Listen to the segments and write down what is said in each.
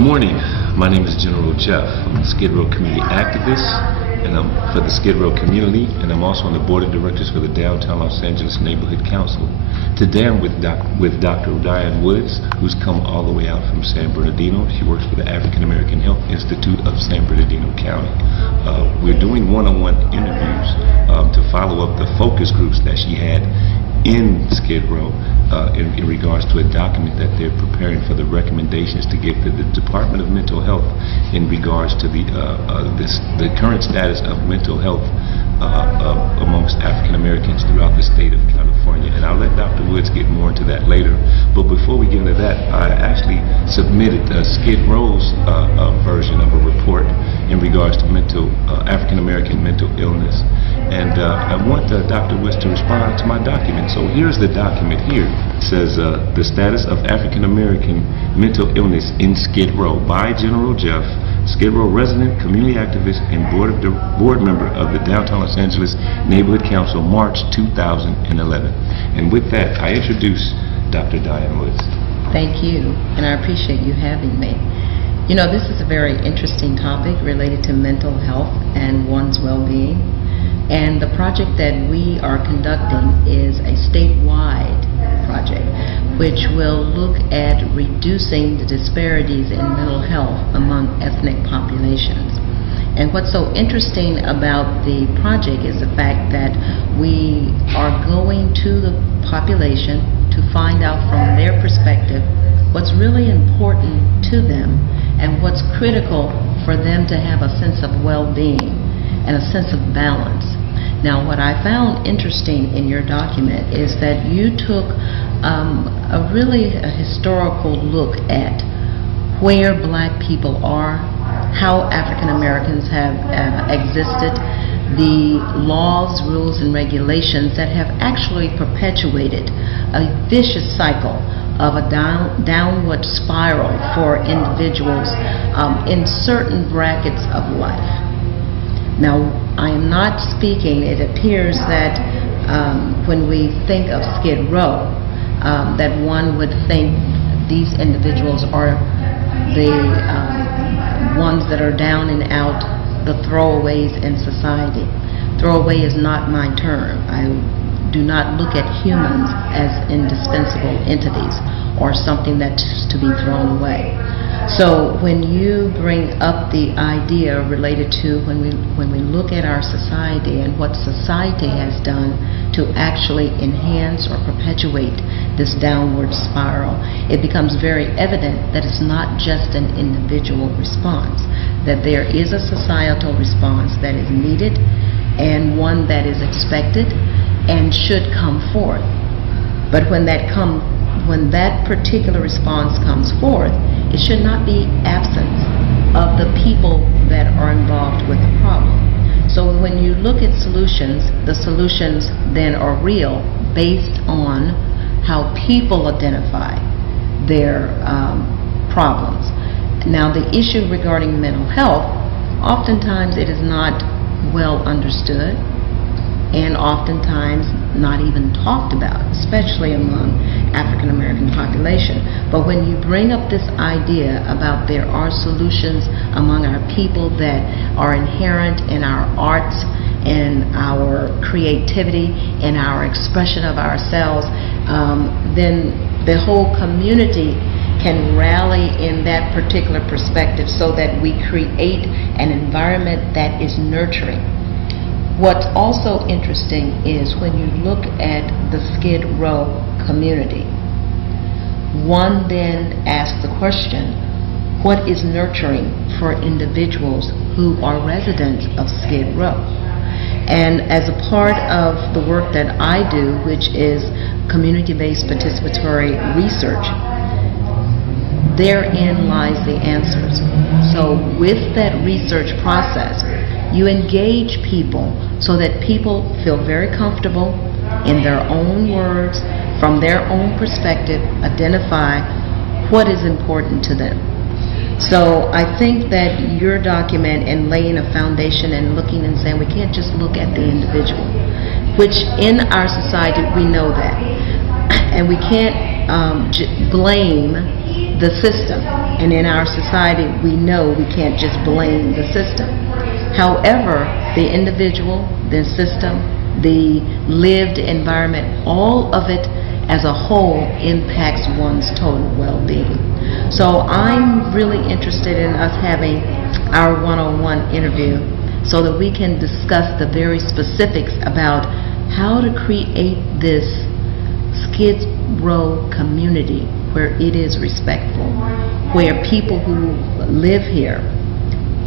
Good morning. My name is General Jeff. I'm a Skid Row community activist, and I'm for the Skid Row community, and I'm also on the board of directors for the Downtown Los Angeles Neighborhood Council. Today I'm with Dr. Diane Woods, who's come all the way out from San Bernardino. She works for the African American Health Institute of San Bernardino County. We're doing one-on-one interviews to follow up the focus groups that she had in Skid Row in regards to a document that they're preparing for the recommendations to give to the Department of Mental Health in regards to the current status of mental health amongst African Americans throughout the state of California. And I'll let Dr. Woods get more into that later. But before we get into that, I actually submitted Skid Row's version of a report in regards to African American mental illness. And I want Dr. Woods to respond to my document. So here's the document here. It says, the status of African American mental illness in Skid Row by General Jeff, Skid Row resident, community activist, and board member of the Downtown Los Angeles Neighborhood Council, March 2011. And with that, I introduce Dr. Diane Woods. Thank you, and I appreciate you having me. You know, this is a very interesting topic related to mental health and one's well-being. And the project that we are conducting is a statewide project which will look at reducing the disparities in mental health among ethnic populations. And what's so interesting about the project is the fact that we are going to the population to find out from their perspective what's really important to them and what's critical for them to have a sense of well-being and a sense of balance. Now, what I found interesting in your document is that you took a historical look at where black people are, how African Americans have existed, the laws, rules, and regulations that have actually perpetuated a vicious cycle of a downward spiral for individuals in certain brackets of life. Now, I am not speaking, it appears that when we think of Skid Row, that one would think these individuals are the ones that are down and out, the throwaways in society. Throwaway is not my term. I do not look at humans as indispensable entities or something that's to be thrown away. So when you bring up the idea related to when we look at our society and what society has done to actually enhance or perpetuate this downward spiral, it becomes very evident that it's not just an individual response, that there is a societal response that is needed and one that is expected and should come forth. But when that particular response comes forth, it should not be absence of the people that are involved with the problem. So when you look at solutions, the solutions then are real based on how people identify their problems. Now, the issue regarding mental health, oftentimes it is not well understood and oftentimes not even talked about, especially among African American population. But when you bring up this idea about there are solutions among our people that are inherent in our arts and our creativity and our expression of ourselves, then the whole community can rally in that particular perspective so that we create an environment that is nurturing. What's also interesting is when you look at the Skid Row community, one then asks the question, what is nurturing for individuals who are residents of Skid Row? And as a part of the work that I do, which is community-based participatory research, therein lies the answers. So with that research process, you engage people so that people feel very comfortable in their own words, from their own perspective, identify what is important to them. So I think that your document and laying a foundation and looking and saying we can't just look at the individual, which in our society we know that. And we can't blame the system. And in our society, we know we can't just blame the system. However, the individual, the system, the lived environment, all of it as a whole impacts one's total well-being. So I'm really interested in us having our one-on-one interview so that we can discuss the very specifics about how to create this Skid Row community where it is respectful, where people who live here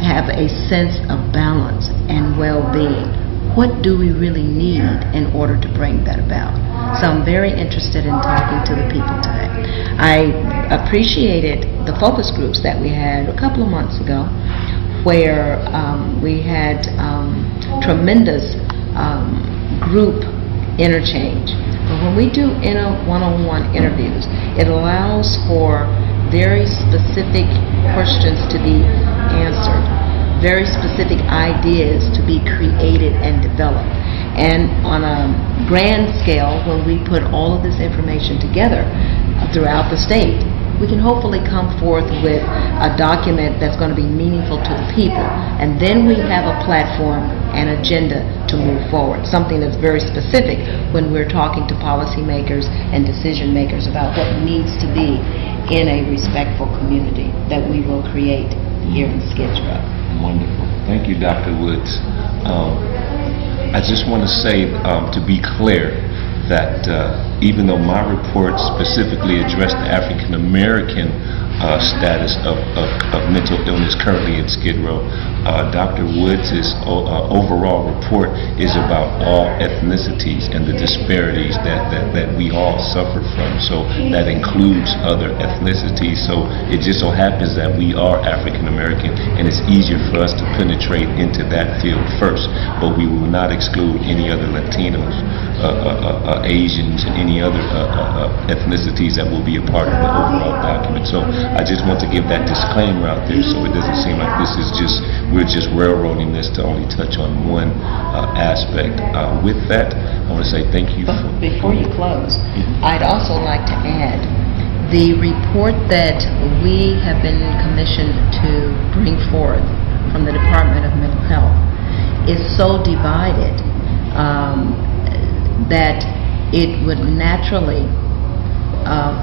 have a sense of balance and well-being. What do we really need in order to bring that about? So I'm very interested in talking to the people today. I appreciated the focus groups that we had a couple of months ago, where we had tremendous group interchange. But when we do one-on-one interviews, it allows for very specific questions to be answered, very specific ideas to be created and developed. And on a grand scale, when we put all of this information together throughout the state, we can hopefully come forth with a document that's going to be meaningful to the people. And then we have a platform and agenda to move forward, something that's very specific when we're talking to policymakers and decision makers about what needs to be in a respectful community that we will create here in Skid Row. Wonderful. Thank you, Dr. Woods. I just want to say, to be clear, that even though my report specifically addressed the African American status of mental illness currently in Skid Row, Dr. Woods' overall report is about all ethnicities and the disparities that we all suffer from. So that includes other ethnicities. So it just so happens that we are African American, and it's easier for us to penetrate into that field first. But we will not exclude any other Latinos, Asians, and any other ethnicities that will be a part of the overall document. So I just want to give that disclaimer out there so it doesn't seem like this is just, we're just railroading this to only touch on one aspect. With that, I want to say thank you. Before you close, I'd also like to add the report that we have been commissioned to bring forth from the Department of Mental Health is so divided that it would naturally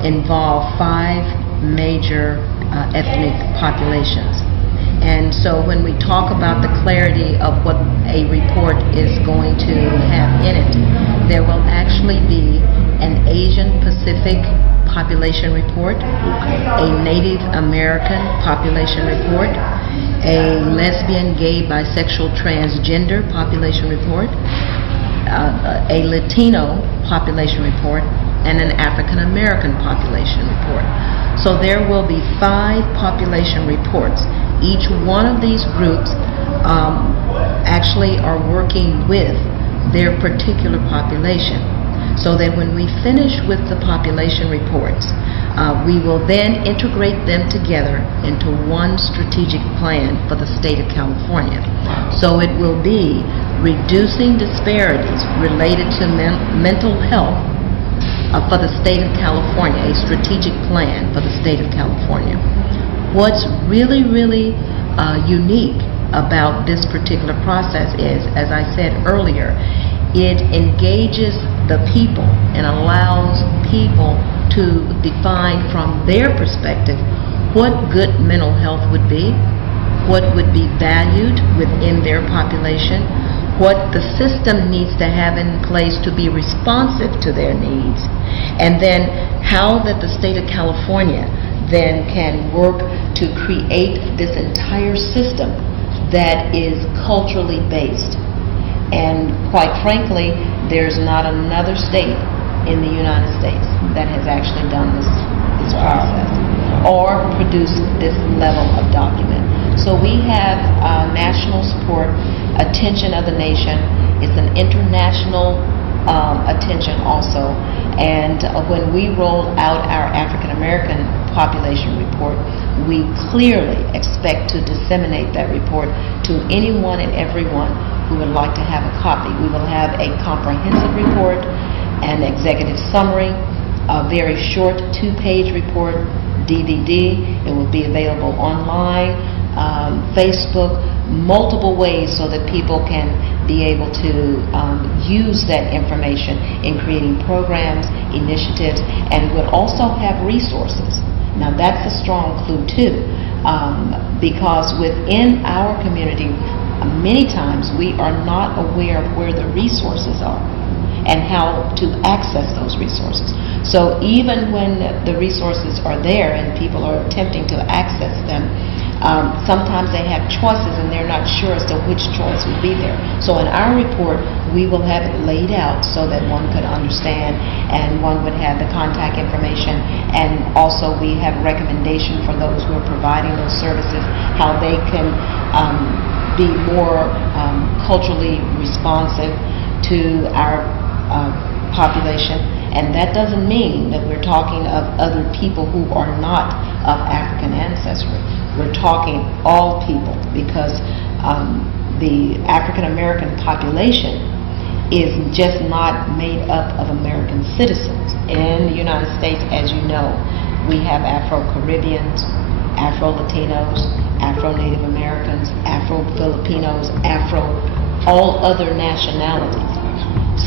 involve 5 major ethnic populations. And so when we talk about the clarity of what a report is going to have in it, there will actually be an Asian Pacific population report, a Native American population report, a lesbian, gay, bisexual, transgender population report, a Latino population report, and an African American population report. So there will be 5 population reports. Each one of these groups actually are working with their particular population, so that when we finish with the population reports, we will then integrate them together into one strategic plan for the state of California. So it will be reducing disparities related to mental health for the state of California, a strategic plan for the state of California. What's really, really unique about this particular process is, as I said earlier, it engages the people and allows people to define from their perspective what good mental health would be, what would be valued within their population, what the system needs to have in place to be responsive to their needs, and then how that the state of California then can work to create this entire system that is culturally based. And quite frankly, there's not another state in the United States that has actually done this process or produced this level of document. So we have national support, attention of the nation. It's an international attention also. And when we roll out our African American population report, we clearly expect to disseminate that report to anyone and everyone who would like to have a copy. We will have a comprehensive report, an executive summary, a very short 2-page report, DVD. It will be available online, Facebook, multiple ways so that people can be able to use that information in creating programs, initiatives, and would also have resources. Now that's a strong clue too, because within our community, many times we are not aware of where the resources are and how to access those resources. So even when the resources are there and people are attempting to access them, sometimes they have choices and they're not sure as to which choice would be there. So in our report, we will have it laid out so that one could understand and one would have the contact information, and also we have recommendation for those who are providing those services, how they can be more culturally responsive to our population. And that doesn't mean that we're talking of other people who are not of African ancestry. We're talking all people, because the African American population is just not made up of American citizens. In the United States, as you know, we have Afro-Caribbeans, Afro-Latinos, Afro-Native Americans, Afro-Filipinos, all other nationalities.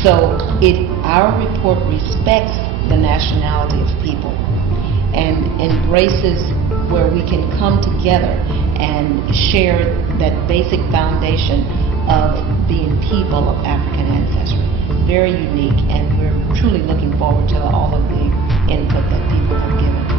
So our report respects the nationality of people and embraces where we can come together and share that basic foundation of being people of African ancestry. Very unique, and we're truly looking forward to all of the input that people have given.